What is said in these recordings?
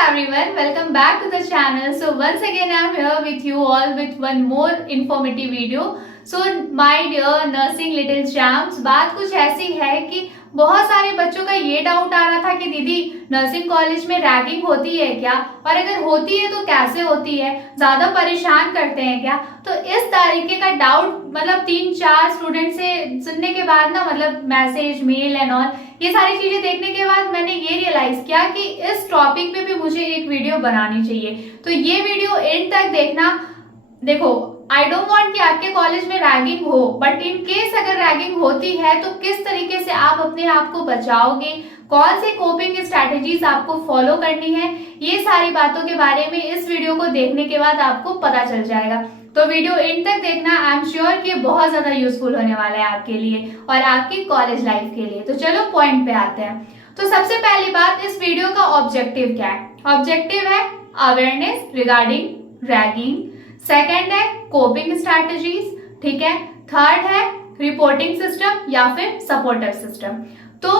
everyone, welcome back to the channel. So once again I am here with you all with one more informative video. So my dear nursing little champs, बात कुछ ऐसी है कि बहुत सारे बच्चों का ये डाउट आ रहा था कि दीदी नर्सिंग कॉलेज में रैगिंग होती है क्या, और अगर होती है तो कैसे होती है, ज्यादा परेशान करते हैं क्या। तो इस तरीके का डाउट मतलब 3-4 स्टूडेंट से सुनने के बाद ना, मतलब मैसेज मेल एंड ऑल ये सारी चीजें देखने के बाद मैंने ये रियलाइज किया कि इस टॉपिक पे भी मुझे एक वीडियो बनानी चाहिए। तो ये वीडियो एंड तक देखना। देखो, आई डोंट वांट कि आपके कॉलेज में रैगिंग हो, बट इन केस अगर रैगिंग होती है तो किस तरीके से आप अपने आप को बचाओगे, कौन सी कोपिंग स्ट्रैटेजीज आपको फॉलो करनी है, ये सारी बातों के बारे में इस वीडियो को देखने के बाद आपको पता चल जाएगा। तो वीडियो एंड तक देखना, आई एम श्योर कि बहुत ज्यादा यूजफुल होने वाला है आपके लिए और आपकी कॉलेज लाइफ के लिए। तो चलो पॉइंट पे आते हैं। तो सबसे पहली बात, इस वीडियो का ऑब्जेक्टिव क्या है? ऑब्जेक्टिव है अवेयरनेस रिगार्डिंग रैगिंग, सेकेंड है कोपिंग स्ट्रैटेजीज, ठीक है, थर्ड है रिपोर्टिंग सिस्टम या फिर सपोर्टिव सिस्टम। तो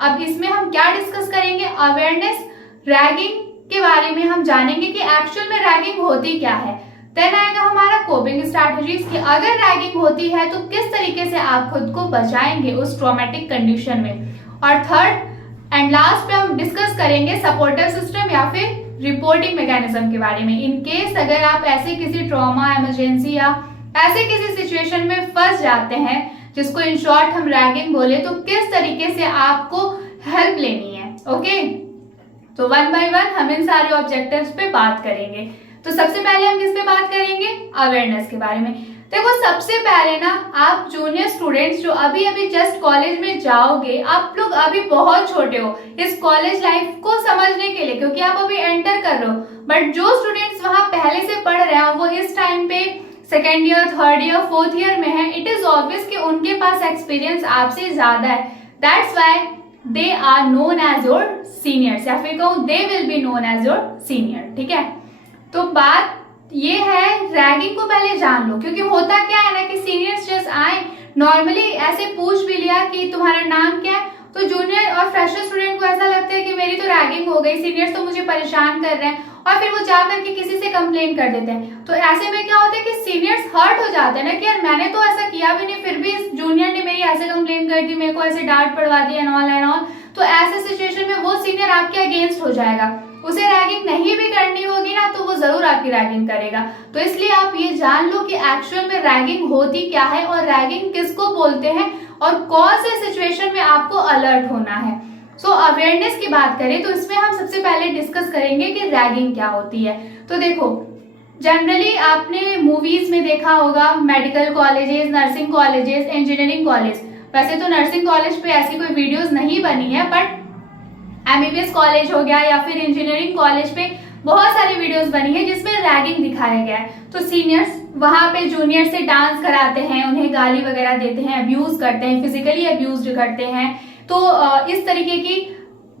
अब इसमें हम क्या डिस्कस करेंगे? अवेयरनेस रैगिंग के बारे में हम जानेंगे कि एक्चुअल में रैगिंग होती क्या है। देन आएगा हमारा कोपिंग स्ट्रैटेजीज कि अगर रैगिंग होती है तो किस तरीके से आप खुद को बचाएंगे उस ट्रॉमेटिक कंडीशन में। और थर्ड एंड लास्ट पे हम डिस्कस करेंगे सपोर्टिव सिस्टम या फिर रिपोर्टिंग मैकेनिज्म के बारे में। इन केस अगर आप ऐसे किसी ट्रॉमा, इमरजेंसी या ऐसे किसी सिचुएशन में फंस जाते हैं जिसको इन शॉर्ट हम रैगिंग बोले, तो किस तरीके से आपको हेल्प लेनी है। ओके, तो वन बाय वन हम इन सारे ऑब्जेक्टिव्स पे बात करेंगे। तो सबसे पहले हम किस पे बात करेंगे? अवेयरनेस के बारे में। देखो, सबसे पहले ना आप जूनियर स्टूडेंट्स जो अभी अभी जस्ट कॉलेज में जाओगे, आप लोग अभी बहुत छोटे हो इस कॉलेज लाइफ को समझने के लिए, क्योंकि आप अभी एंटर कर रहे हो। बट जो स्टूडेंट्स वहां पहले से पढ़ रहे हैं वो इस टाइम पे second year, third year, fourth year में है, इट इज ऑब्वियस कि उनके पास एक्सपीरियंस आपसे ज्यादा है। That's why they are known as your seniors, या फिर कहूँ they will be known as your senior, ठीक है। तो बात ये है, रैगिंग को पहले जान लो, क्योंकि होता क्या है ना कि सीनियर्स जस्ट आए, नॉर्मली ऐसे पूछ भी लिया कि तुम्हारा नाम क्या है, तो जूनियर और फ्रेशर स्टूडेंट को ऐसा लगता है कि मेरी तो रैगिंग हो गई, सीनियर्स तो मुझे परेशान कर रहे हैं, और फिर वो जाकर के किसी से कंप्लेन कर देते हैं। तो ऐसे में क्या होता है कि सीनियर्स हर्ट हो जाते हैं ना कि यार मैंने तो ऐसा किया भी नहीं, फिर भी इस जूनियर ने मेरी ऐसे कंप्लेन कर दी, मेरे को ऐसे डांट पड़वा दी एंड ऑल। तो ऐसे सिचुएशन में वो सीनियर आपके अगेंस्ट हो जाएगा, उसे रैगिंग नहीं भी करनी होगी ना तो वो जरूर आपकी रैगिंग करेगा। तो इसलिए आप ये जान लो कि एक्चुअल में रैगिंग होती क्या है और रैगिंग किसको बोलते हैं और कौन से सिचुएशन में आपको अलर्ट होना है। सो अवेयरनेस की बात करें तो इसमें हम सबसे पहले डिस्कस करेंगे कि रैगिंग क्या होती है। तो देखो, जनरली आपने मूवीज में देखा होगा medical colleges, nursing colleges, engineering college. वैसे तो नर्सिंग कॉलेज पे ऐसी कोई वीडियोस नहीं बनी है, बट एमबीबीएस कॉलेज हो गया या फिर इंजीनियरिंग कॉलेज पे बहुत सारी वीडियोस बनी है जिसमें रैगिंग दिखाया गया है। तो सीनियर्स वहां पे जूनियर से डांस कराते हैं, उन्हें गाली वगैरह देते हैं, अब्यूज करते हैं, फिजिकली अब्यूज करते हैं। तो इस तरीके की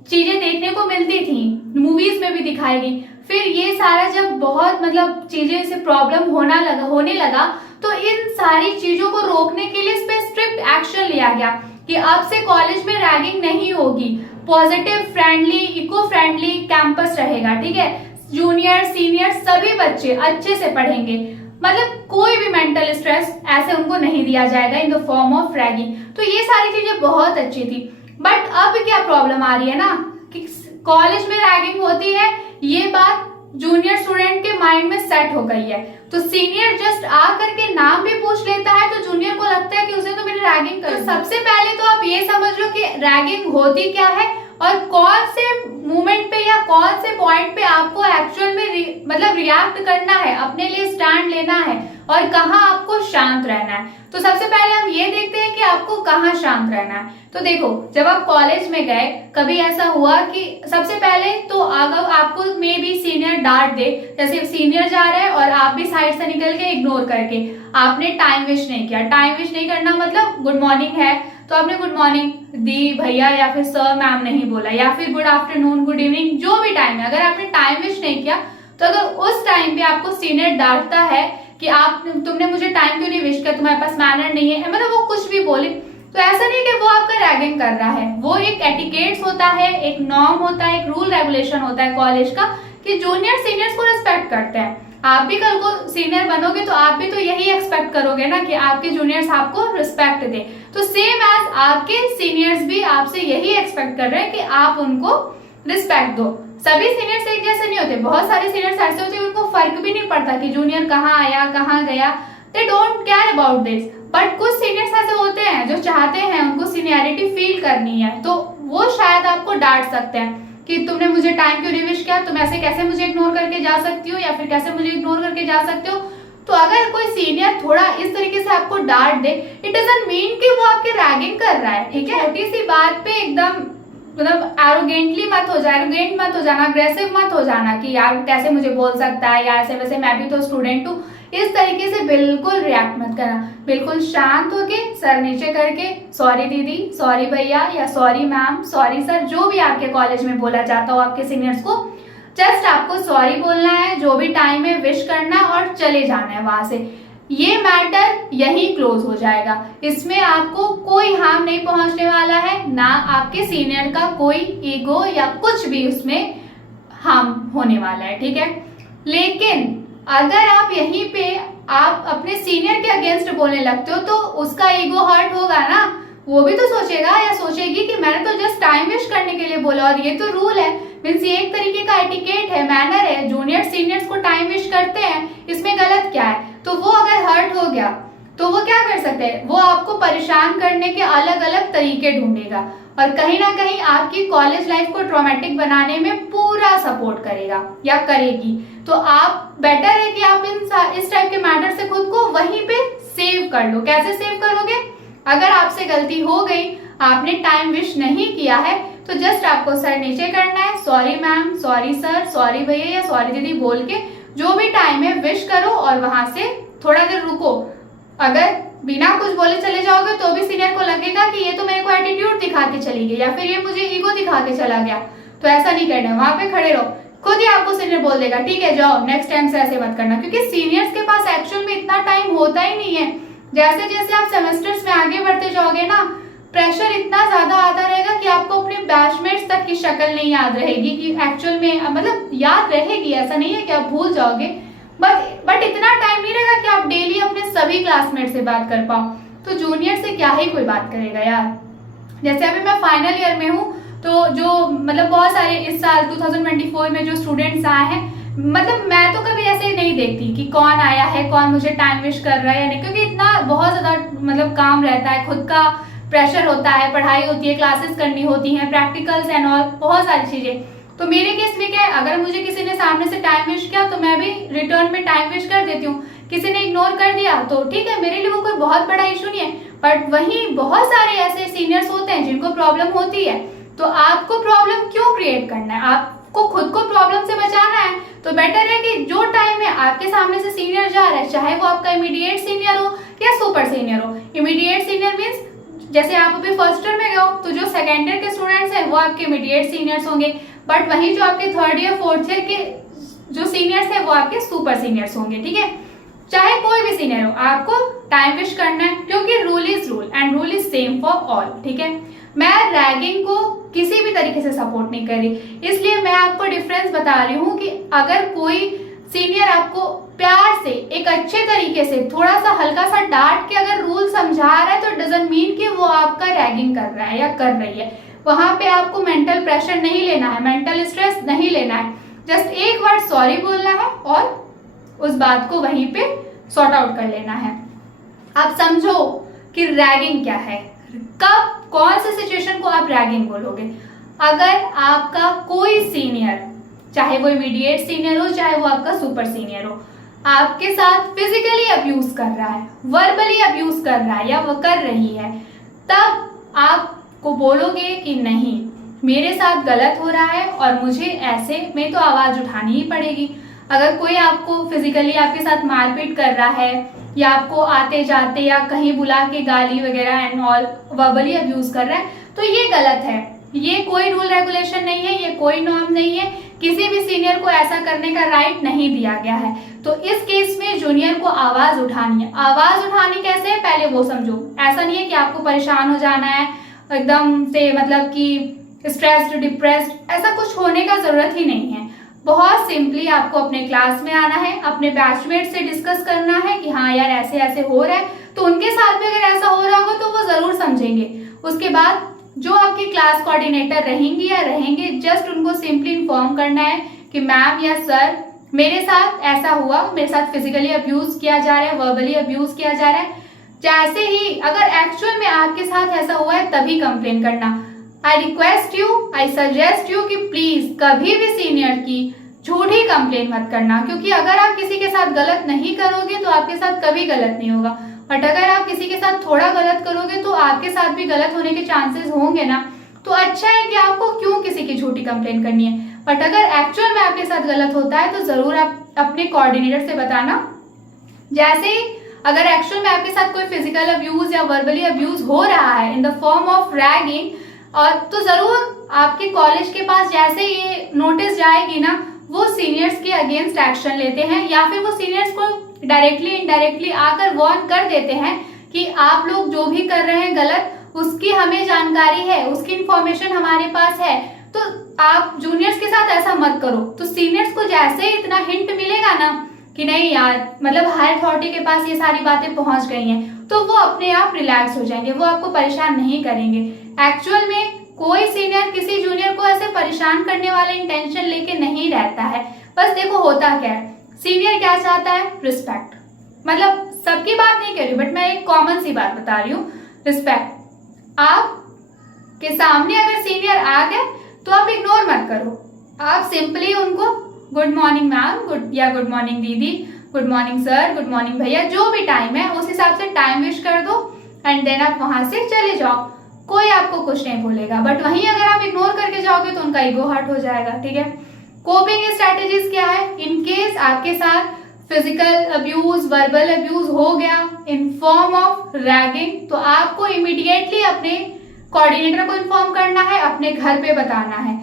चीजें देखने को मिलती थी, मूवीज में भी दिखाई गई। फिर ये सारा जब बहुत मतलब चीजें से प्रॉब्लम होने लगा तो इन सारी चीजों को रोकने के लिए इस पे स्ट्रिक्ट एक्शन लिया गया कि अब से कॉलेज में रैगिंग नहीं होगी, positive, friendly, eco friendly campus रहेगा, ठीक है। जूनियर, सीनियर सभी बच्चे अच्छे से पढ़ेंगे, मतलब कोई भी मेंटल स्ट्रेस ऐसे उनको नहीं दिया जाएगा in the form of ragging. तो ये सारी चीजें बहुत अच्छी थी। बट अब क्या प्रॉब्लम आ रही है ना कि कॉलेज में रैगिंग होती है, ये बात जूनियर स्टूडेंट के माइंड में सेट हो गई है। तो सीनियर जस्ट आ करके नाम भी पूछ लेता है तो जूनियर को लगता है कि उसे तो मेरी रैगिंग कर। तो सबसे पहले तो आप ये समझ लो कि रैगिंग होती क्या है और कौन से मोमेंट पे या कौन से पॉइंट पे आपको एक्चुअल में मतलब रिएक्ट करना है, अपने लिए स्टैंड लेना है और कहाँ आपको शांत रहना है। तो सबसे पहले हम ये देखते हैं कि आपको कहाँ शांत रहना है। तो देखो, जब आप कॉलेज में गए, कभी ऐसा हुआ कि सबसे पहले तो अगर आपको मे बी सीनियर डांट दे, जैसे सीनियर जा रहे हैं और आप भी साइड से निकल के इग्नोर करके आपने टाइम वेस्ट नहीं किया। टाइम वेस्ट नहीं करना मतलब गुड मॉर्निंग है तो आपने गुड मॉर्निंग दी भैया या फिर सर मैम नहीं बोला, या फिर गुड आफ्टरनून, गुड इवनिंग, जो भी टाइम है, अगर आपने टाइम वेस्ट नहीं किया तो अगर उस टाइम पे आपको सीनियर डांटता है कि तुमने मुझे टाइम क्यों नहीं विश किया, तुम्हारे पास मैनर नहीं है, मतलब वो कुछ भी बोले, तो ऐसा नहीं कि वो आपका रैगिंग कर रहा है, वो एक एटिकेट्स होता है, एक नॉर्म होता है, एक रूल रेगुलेशन होता है कॉलेज का कि जूनियर सीनियर्स को रिस्पेक्ट करते हैं। आप भी कल को सीनियर बनोगे तो आप भी तो यही एक्सपेक्ट करोगे ना कि आपके जूनियर्स आपको रिस्पेक्ट दे। तो सेम एज आपके सीनियर्स भी आपसे यही एक्सपेक्ट कर रहे हैं कि आप उनको रिस्पेक्ट दो। सभी सीनियर्स एक जैसे नहीं होते, बहुत सारे सीनियर्स ऐसे होते हैं उनको फर्क भी नहीं पड़ता कि जूनियर कहाँ आया कहाँ गया, they don't care about this. But कुछ सीनियर्स ऐसे होते हैं जो चाहते हैं उनको सीनियरिटी फील करनी है, तो वो शायद आपको डांट सकते हैं कि तुमने मुझे टाइम क्यों नहीं विश किया, तुम ऐसे कैसे मुझे इग्नोर करके जा सकती हो, या फिर कैसे मुझे इग्नोर करके जा सकते हो। तो अगर कोई सीनियर थोड़ा इस तरीके से आपको डांट दे, इट डजंट मीन कि वो आपके रैगिंग कर रहा है, ठीक है। छोटी सी बात पे एकदम मतलब एरोगेंटली मत हो जाए, एरोगेंट मत हो जाना, अग्रेसिव मत हो जाना कि यार कैसे मुझे बोल सकता है, या ऐसे वैसे मैं भी तो स्टूडेंट हूँ, इस तरीके से बिल्कुल रिएक्ट मत करना। बिल्कुल शांत होके सर नीचे करके सॉरी दीदी, सॉरी भैया, या सॉरी मैम, सॉरी सर, जो भी आपके कॉलेज में बोला जाता हो आपके सीनियर्स को, जस्ट आपको सॉरी बोलना है, जो भी टाइम है विश करना और चले जाना है वहां से। ये मैटर यही क्लोज हो जाएगा, इसमें आपको कोई हार्म नहीं पहुंचने वाला है, ना आपके सीनियर का कोई ईगो या कुछ भी उसमें हार्म होने वाला है, ठीक है। लेकिन अगर आप यहीं पे आप अपने सीनियर के अगेंस्ट बोलने लगते हो तो उसका ईगो हर्ट होगा ना, वो भी तो सोचेगा या सोचेगी कि मैंने तो जस्ट टाइम वेस्ट करने के लिए बोला और ये तो रूल है, मीन्स ये एक तरीके का एटिकेट है, मैनर है, जूनियर सीनियर्स को टाइम वेस्ट करते हैं, इसमें गलत क्या है। तो वो अगर हर्ट हो गया तो वो क्या कर सकते हैं, वो आपको परेशान करने के अलग अलग तरीके ढूंढेगा और कहीं ना कहीं आपकी कॉलेज लाइफ को ट्रॉमेटिक बनाने में पूरा सपोर्ट करेगा या करेगी। तो आप बेटर है कि आप इस टाइप के मैटर से खुद को वहीं पे सेव कर लो। कैसे सेव करोगे, अगर आपसे गलती हो गई, आपने टाइम विश नहीं किया है, तो जस्ट आपको सर नीचे करना है, sorry ma'am, sorry sir, sorry भैया या सॉरी दीदी बोल के जो भी टाइम है विश करो और वहां से थोड़ा देर रुको। अगर बिना कुछ बोले चले जाओगे तो भी सीनियर को लगेगा कि ये तो मेरे को एटीट्यूड दिखा के चली गई या फिर ये मुझे ईगो दिखा के चला गया। तो ऐसा नहीं करना है, वहां पे खड़े रहो, खुद ही आपको सीनियर बोल देगा ठीक है जाओ, नेक्स्ट टाइम से ऐसे मत करना, क्योंकि सीनियर्स के पास एक्चुअल में इतना टाइम होता ही नहीं है। जैसे जैसे आप सेमेस्टर्स में आगे बढ़ते जाओगे ना, प्रेशर इतना ज्यादा आता रहेगा कि आपको अपने बैचमेट्स तक की शक्ल नहीं याद रहेगी कि एक्चुअल में, मतलब याद रहेगी, ऐसा नहीं है कि आप भूल जाओगे, बट इतना टाइम नहीं रहेगा कि आप डेली अपने सभी क्लासमेट से बात कर पाओ। तो जूनियर से क्या ही कोई बात करेगा यार। जैसे अभी मैं फाइनल ईयर में हूँ, तो जो मतलब बहुत सारे इस साल 2024 में जो स्टूडेंट्स आए हैं, मतलब मैं तो कभी ऐसे नहीं देखती कि कौन आया है, कौन मुझे टाइम विश कर रहा है या नहीं, क्योंकि इतना बहुत ज्यादा मतलब काम रहता है, खुद का प्रेशर होता है, पढ़ाई होती है, क्लासेस करनी होती हैं, प्रैक्टिकल्स एंड ऑल, बहुत सारी चीजें। तो मेरे केस में क्या है, अगर मुझे किसी ने सामने से टाइम विश किया तो मैं भी रिटर्न में टाइम विश कर देती हूँ। किसी ने इग्नोर कर दिया तो ठीक है, मेरे लिए वो कोई बहुत बड़ा इशू नहीं है। बट वहीं बहुत सारे ऐसे सीनियर्स होते हैं जिनको प्रॉब्लम होती है, तो आपको प्रॉब्लम क्यों क्रिएट करना है, आपको खुद को प्रॉब्लम से बचाना है। तो बेटर है कि जो टाइम में आपके सामने से सीनियर जा रहा है, चाहे वो आपका इमीडिएट सीनियर हो या सुपर सीनियर हो। इमीडिएट सीनियर मीन्स जैसे आप अभी फर्स्ट ईयर में गए हो तो जो सेकेंड ईयर के स्टूडेंट्स हैं वो आपके इमीडिएट सीनियर्स होंगे, बट वहीं जो आपके थर्ड ईयर फोर्थ ईयर के जो सीनियर्स हैं वो आपके सुपर सीनियर्स होंगे, ठीक है। चाहे कोई भी सीनियर हो, आपको टाइम विश करना है, क्योंकि rule is rule and rule is same for all, ठीक है। मैं रैगिंग को किसी भी तरीके से सपोर्ट नहीं कर रही, इसलिए मैं आपको डिफरेंस बता रही हूँ कि अगर कोई सीनियर आपको प्यार से एक अच्छे तरीके से थोड़ा सा हल्का सा डांट के अगर रूल समझा रहा है, तो डजंट मीन कि वो आपका रैगिंग कर रहा है या कर रही है। वहां पे आपको मेंटल प्रेशर नहीं लेना है, मेंटल स्ट्रेस नहीं लेना है, जस्ट एक वर्ड सॉरी बोलना है और उस बात को वहीं पे सॉर्ट आउट कर लेना है। आप समझो कि रैगिंग क्या है, कब कौन से सिचुएशन को आप रैगिंग बोलोगे। अगर आपका कोई सीनियर, चाहे वो इमीडिएट सीनियर हो चाहे वो आपका सुपर सीनियर हो, आपके साथ फिजिकली अब्यूज कर रहा है, वर्बली अब्यूज कर रहा है या वो कर रही है, तब आपको बोलोगे कि नहीं मेरे साथ गलत हो रहा है और मुझे ऐसे में तो आवाज उठानी ही पड़ेगी। अगर कोई आपको फिजिकली आपके साथ मारपीट कर रहा है या आपको आते जाते या कहीं बुला के गाली वगैरह एंड ऑल वर्बली अब्यूज कर रहा है, तो ये गलत है। ये कोई रूल रेगुलेशन नहीं है, ये कोई नॉर्म नहीं है किसी भी सीनियर को ऐसा करने का राइट नहीं दिया गया है। तो इस केस में जूनियर को आवाज उठानी है। आवाज उठानी कैसे है पहले वो समझो। ऐसा नहीं है कि आपको परेशान हो जाना है एकदम से, मतलब कि स्ट्रेस्ड डिप्रेस्ड, ऐसा कुछ होने का जरूरत ही नहीं है। बहुत सिंपली आपको अपने क्लास में आना है, अपने बैचमेट से डिस्कस करना है कि हाँ यार ऐसे ऐसे हो रहा है, तो उनके साथ भी अगर ऐसा हो रहा होगा तो वो जरूर समझेंगे। उसके बाद जो आपकी क्लास कोऑर्डिनेटर रहेंगी या रहेंगे, जस्ट उनको सिंपली इन्फॉर्म करना है कि मैम या सर मेरे साथ ऐसा हुआ, मेरे साथ फिजिकली अब्यूज किया जा रहा है, वर्बली अब्यूज किया जा रहा है। जैसे ही अगर एक्चुअल में आपके साथ ऐसा हुआ है तभी कंप्लेन करना। I request you, I suggest you कि प्लीज कभी भी सीनियर की झूठी कंप्लेन मत करना, क्योंकि अगर आप किसी के साथ गलत नहीं करोगे तो आपके साथ कभी गलत नहीं होगा, बट अगर आप किसी के साथ थोड़ा गलत करोगे तो आपके साथ भी गलत होने के चांसेस होंगे ना। तो अच्छा है कि आपको क्यों किसी की झूठी कंप्लेन करनी है, बट अगर एक्चुअल में आपके साथ गलत होता है तो जरूर आप अपने कोऑर्डिनेटर से बताना। जैसे ही अगर एक्चुअल में आपके साथ कोई फिजिकल अब्यूज या वर्बली अब्यूज हो रहा है in the form of ragging, और तो जरूर आपके कॉलेज के पास जैसे ये नोटिस जाएगी ना, वो सीनियर्स के अगेंस्ट एक्शन लेते हैं, या फिर वो सीनियर्स को डायरेक्टली इनडायरेक्टली आकर वार्न कर देते हैं कि आप लोग जो भी कर रहे हैं गलत, उसकी हमें जानकारी है, उसकी इंफॉर्मेशन हमारे पास है, तो आप जूनियर्स के साथ ऐसा मत करो। तो सीनियर्स को जैसे ही इतना हिंट मिलेगा ना कि नहीं यार, मतलब हायर अथॉरिटी के पास ये सारी बातें पहुंच गई हैं, तो वो अपने आप रिलैक्स हो जाएंगे, वो आपको परेशान नहीं करेंगे। एक्चुअल में कोई सीनियर किसी जूनियर को ऐसे परेशान करने वाले इंटेंशन लेके नहीं रहता है। बस देखो होता क्या है, सीनियर क्या चाहता है, रिस्पेक्ट। मतलब सबकी बात नहीं कर रही, बट मैं एक कॉमन सी बात बता रही हूँ, रिस्पेक्ट। आप के सामने अगर सीनियर आ गए तो आप इग्नोर मत करो, आप सिंपली उनको good morning ma'am, good morning दीदी, good morning sir, good morning भैया, जो भी टाइम है उस हिसाब से टाइम विश कर दो एंड देन आप वहां से चले जाओ, कोई आपको कुछ नहीं बोलेगा। बट वहीं अगर आप इग्नोर करके जाओगे तो उनका ईगो हर्ट हो जाएगा, ठीक है। कोपिंग स्ट्रेटेजीज क्या है, इन केस आपके साथ फिजिकल अब्यूज, वर्बल अब्यूज हो गया इन फॉर्म ऑफ रैगिंग, तो आपको इमीडिएटली अपने कोऑर्डिनेटर को इन्फॉर्म करना है, अपने घर पे बताना है,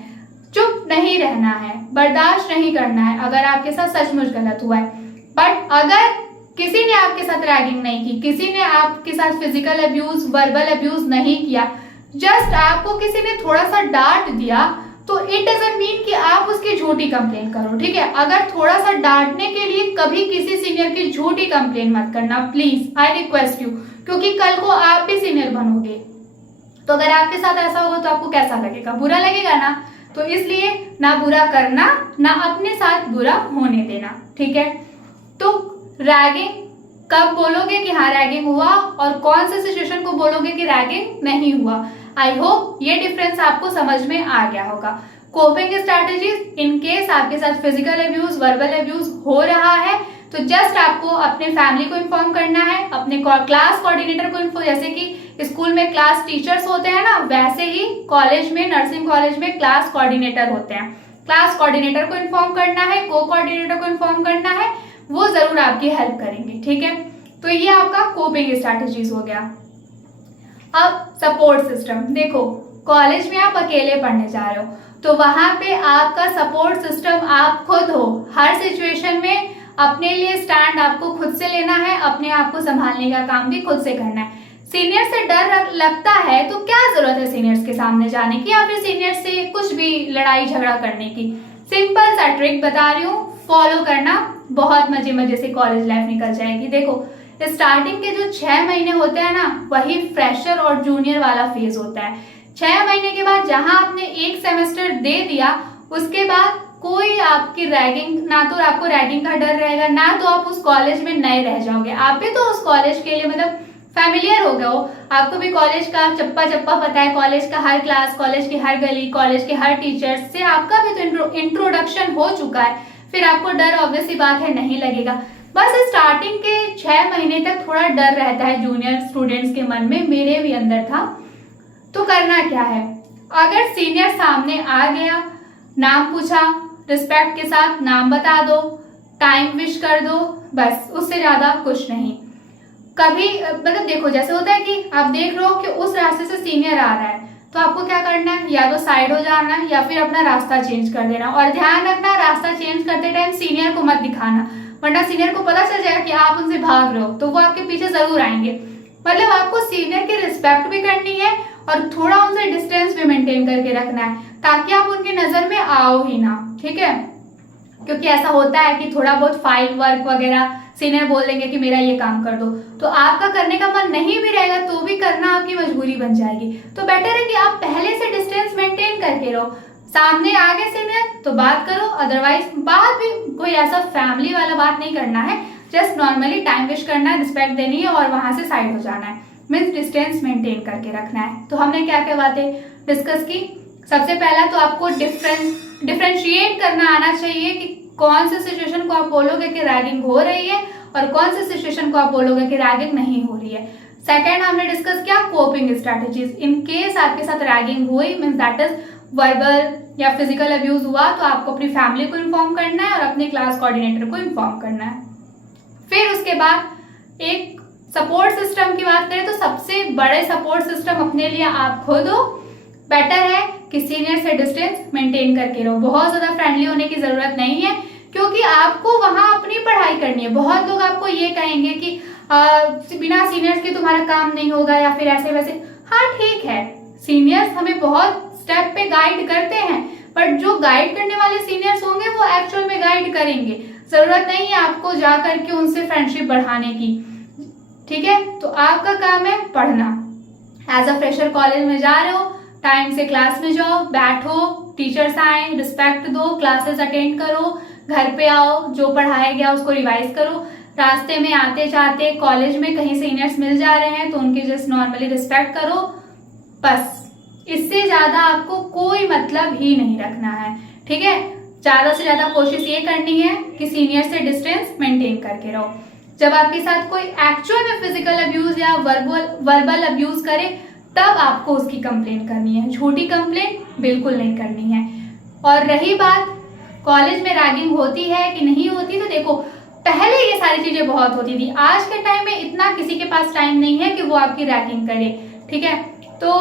चुप नहीं रहना है, बर्दाश्त नहीं करना है अगर आपके साथ सचमुच गलत हुआ है। बट अगर किसी ने आपके साथ रैगिंग नहीं की, किसी ने आपके साथ फिजिकल अब्यूज, वर्बल अब्यूज नहीं किया, जस्ट आपको किसी ने थोड़ा सा डांट दिया, तो इट डजंट मीन कि आप उसकी झूठी कंप्लेन करो, ठीक है। अगर थोड़ा सा डांटने के लिए कभी किसी सीनियर की झूठी कंप्लेन मत करना, प्लीज, आई रिक्वेस्ट यू, क्योंकि कल को आप भी सीनियर बनोगे, तो अगर आपके साथ ऐसा होगा तो आपको कैसा लगेगा, बुरा लगेगा ना। तो इसलिए ना बुरा करना, ना अपने साथ बुरा होने देना, ठीक है। तो रैगिंग कब बोलोगे कि हाँ रैगिंग हुआ, और कौन से सिचुएशन को बोलोगे कि रैगिंग नहीं हुआ। आई होप ये डिफरेंस आपको समझ में आ गया होगा। कोपिंग स्ट्रैटेजीज, इन केस आपके साथ फिजिकल अब्यूज, वर्बल अब्यूज हो रहा है, तो जस्ट आपको अपने फैमिली को इन्फॉर्म करना है, अपने क्लास कोऑर्डिनेटर को इन्फॉर्म, जैसे कि स्कूल में क्लास टीचर्स होते हैं ना, वैसे ही कॉलेज में, नर्सिंग कॉलेज में क्लास कोऑर्डिनेटर होते हैं। क्लास कोऑर्डिनेटर को इन्फॉर्म करना है, को कोऑर्डिनेटर को इन्फॉर्म करना है, वो जरूर आपकी हेल्प करेंगे, ठीक है। तो ये आपका कोपिंग स्ट्रैटेजीज हो गया। अब सपोर्ट सिस्टम, देखो कॉलेज में आप अकेले पढ़ने जा रहे हो, तो वहां पे आपका सपोर्ट सिस्टम आप खुद हो। हर सिचुएशन में अपने लिए स्टैंड आपको खुद से लेना है, अपने आप को संभालने का काम भी खुद से करना है। सीनियर से डर लगता है तो क्या जरूरत है सीनियर्स के सामने जाने की, या फिर सीनियर से कुछ भी लड़ाई झगड़ा करने की। सिंपल सा ट्रिक बता रही हूँ, फॉलो करना, बहुत मजे मजे से कॉलेज लाइफ निकल जाएगी। देखो स्टार्टिंग के जो 6 महीने होते हैं ना, वही फ्रेशर और जूनियर वाला फेज होता है। 6 महीने के बाद जहां आपने एक सेमेस्टर दे दिया, उसके बाद कोई आपकी रैगिंग, ना तो आपको रैगिंग का डर रहेगा, ना तो आप उस कॉलेज में नए रह जाओगे। आप भी तो उस कॉलेज के लिए मतलब फैमिलियर हो गए हो, आपको भी कॉलेज का चप्पा चप्पा पता है, कॉलेज का हर क्लास, कॉलेज की हर गली, कॉलेज के हर टीचर से आपका भी तो इंट्रोडक्शन हो चुका है, फिर आपको डर ऑब्वियस सी बात है नहीं लगेगा। बस स्टार्टिंग के 6 महीने तक थोड़ा डर रहता है जूनियर स्टूडेंट्स के मन में, मेरे भी अंदर था। तो करना क्या है, अगर सीनियर सामने आ गया, नाम पूछा, रिस्पेक्ट के साथ नाम बता दो, टाइम विश कर दो, बस, उससे ज्यादा कुछ नहीं। कभी मतलब देखो जैसे होता है कि आप देख रहे हो कि उस रास्ते से सीनियर आ रहा है, तो आपको क्या करना है, या तो साइड हो जाना है या फिर अपना रास्ता चेंज कर देना। और ध्यान रखना, रास्ता चेंज करते टाइम सीनियर को मत दिखाना, वरना सीनियर को पता चल जाएगा कि आप उनसे भाग रहे हो तो वो आपके पीछे जरूर आएंगे। मतलब आपको सीनियर की रिस्पेक्ट भी करनी है और थोड़ा उनसे डिस्टेंस भी मेंटेन करके रखना है, ताकि आप उनकी नजर में आओ ही ना, ठीक है। क्योंकि ऐसा होता है कि थोड़ा बहुत फाइल वर्क वगैरह सीनियर बोल देंगे कि मेरा ये काम कर दो, तो आपका करने का मन नहीं भी रहेगा तो भी करना आपकी मजबूरी बन जाएगी। तो बेटर है कि आप पहले से डिस्टेंस मेंटेन करके रहो। सामने आ गए सीनियर तो बात करो, अदरवाइज बात भी कोई ऐसा फैमिली वाला बात नहीं करना है, जस्ट नॉर्मली टाइम विश करना है, रिस्पेक्ट देनी है और वहां से साइड हो जाना है, मीन्स डिस्टेंस मेंटेन करके रखना है। तो हमने क्या क्या बातें डिस्कस की। सबसे पहला तो आपको डिफरेंशिएट करना आना चाहिए कि कौन से सिचुएशन को आप बोलोगे कि रैगिंग हो रही है और कौन से सिचुएशन को आप बोलोगे कि रैगिंग नहीं हो रही है। सेकंड हमने डिस्कस किया कोपिंग स्ट्रैटेजीज। इन केस आपके साथ रैगिंग हुई, मीन्स दैट इज वर्बल या फिजिकल अब्यूज हुआ, तो आपको अपनी फैमिली को इन्फॉर्म करना है और अपने क्लास कोऑर्डिनेटर को इन्फॉर्म करना है। फिर उसके बाद एक सपोर्ट सिस्टम की बात करें तो सबसे बड़े सपोर्ट सिस्टम अपने लिए आप खुद हो। बेटर है कि सीनियर से डिस्टेंस मेंटेन करके रहो, बहुत ज्यादा फ्रेंडली होने की जरूरत नहीं है, क्योंकि आपको वहां अपनी पढ़ाई करनी है। बहुत लोग आपको ये कहेंगे कि बिना सीनियर्स के तुम्हारा काम नहीं होगा या फिर ऐसे वैसे। हाँ ठीक है, सीनियर्स हमें बहुत स्टेप पे गाइड करते हैं, बट जो गाइड करने वाले सीनियर्स होंगे वो एक्चुअल में गाइड करेंगे। जरूरत नहीं है आपको जा करके उनसे फ्रेंडशिप बढ़ाने की, ठीक है। तो आपका काम है पढ़ना। एज अ फ्रेशर कॉलेज में जा रहे हो, टाइम से क्लास में जाओ, बैठो, टीचर्स आए रिस्पेक्ट दो, क्लासेस अटेंड करो, घर पे आओ, जो पढ़ाया गया उसको रिवाइज करो। रास्ते में आते जाते कॉलेज में कहीं सीनियर्स मिल जा रहे हैं तो उनकी जस्ट नॉर्मली रिस्पेक्ट करो, बस। इससे ज्यादा आपको कोई मतलब ही नहीं रखना है, ठीक है। ज्यादा से ज्यादा कोशिश ये करनी है कि सीनियर से डिस्टेंस मेंटेन करके रहो। जब आपके साथ कोई एक्चुअल में फिजिकल अब्यूज या वर्बल अब्यूज करे तब आपको उसकी कंप्लेन करनी है, झूठी कंप्लेन बिल्कुल नहीं करनी है। और रही बात कॉलेज में रैगिंग होती है कि नहीं होती, तो देखो पहले ये सारी चीजें बहुत होती थी, आज के टाइम में इतना किसी के पास टाइम नहीं है कि वो आपकी रैगिंग करे, ठीक है। तो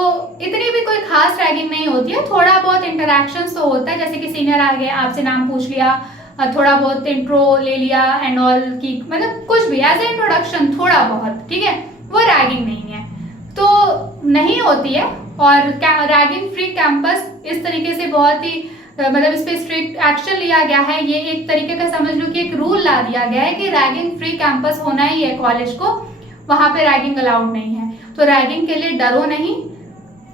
इतनी भी कोई खास रैगिंग नहीं होती है, थोड़ा बहुत इंटरेक्शन तो होता है, जैसे कि सीनियर आ गए आपसे नाम पूछ लिया, थोड़ा बहुत इंट्रो ले लिया एंड ऑल की, मतलब कुछ भी एज ए इंट्रोडक्शन थोड़ा बहुत, ठीक है, वो रैगिंग नहीं है, तो नहीं होती है। और रैगिंग फ्री कैंपस इस तरीके से बहुत ही मतलब इस पे स्ट्रिक्ट एक्शन लिया गया है, ये एक तरीके का समझ लो कि एक रूल ला दिया गया है कि रैगिंग फ्री कैंपस होना ही है कॉलेज को, वहां पे रैगिंग अलाउड नहीं है। तो रैगिंग के लिए डरो नहीं,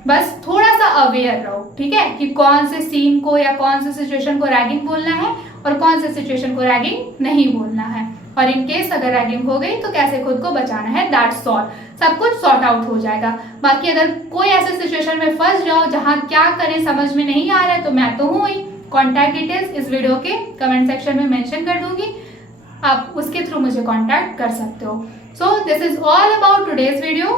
बस थोड़ा सा अवेयर रहो, ठीक है, कि कौन से सीन को या कौन से सिचुएशन को रैगिंग बोलना है और कौन से सिचुएशन को रैगिंग नहीं बोलना है, और इन केस अगर रैगिंग हो गई तो कैसे खुद को बचाना है, दैट्स ऑल। सब कुछ सॉर्ट आउट हो जाएगा। बाकी अगर कोई ऐसे सिचुएशन में फंस जाओ जहां क्या करें समझ में नहीं आ रहा है तो मैं तो हूं ही, कॉन्टैक्ट डिटेल्स इस वीडियो के कमेंट सेक्शन में मेंशन कर दूंगी, आप उसके थ्रू मुझे कॉन्टैक्ट कर सकते हो। So this is all about today's video.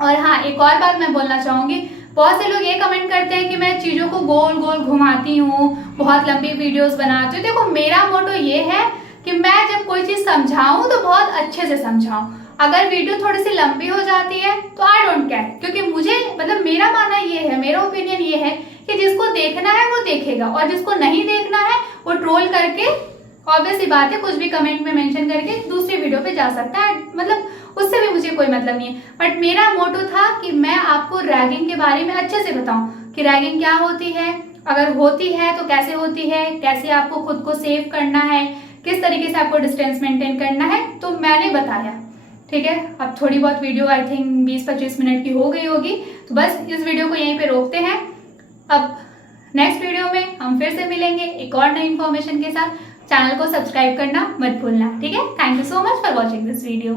और हाँ, एक और बात मैं बोलना चाहूंगी, बहुत से लोग ये कमेंट करते हैं कि मैं चीजों को गोल गोल घुमाती हूँ, बहुत लंबी वीडियोस बनाती हूँ। देखो मेरा मोटो ये है कि मैं जब कोई चीज समझाऊं तो बहुत अच्छे से समझाऊं। अगर वीडियो थोड़ी सी लंबी हो जाती है तो आई डोंट केयर, क्योंकि मुझे मतलब मेरा मानना ये है, मेरा ओपिनियन ये है कि जिसको देखना है वो देखेगा और जिसको नहीं देखना है वो ट्रोल करके, ऑब्वियस सी बात है, कुछ भी कमेंट में मेंशन करके दूसरी वीडियो पे जा सकता है, मतलब उससे भी मुझे कोई मतलब नहीं है। बट मेरा मोटो था कि मैं आपको रैगिंग के बारे में अच्छे से बताऊं कि रैगिंग क्या होती है, अगर होती है तो कैसे होती है, कैसे आपको खुद को सेव करना है, किस तरीके से आपको डिस्टेंस मेंटेन करना है, तो मैंने बताया, ठीक है। अब थोड़ी बहुत वीडियो आई थिंक 20-25 मिनट की हो गई होगी, तो बस इस वीडियो को यहीं पे रोकते हैं। अब नेक्स्ट वीडियो में हम फिर से मिलेंगे एक और नई इन्फॉर्मेशन के साथ। चैनल को सब्सक्राइब करना मत भूलना, ठीक है। Thank you so much for watching this video.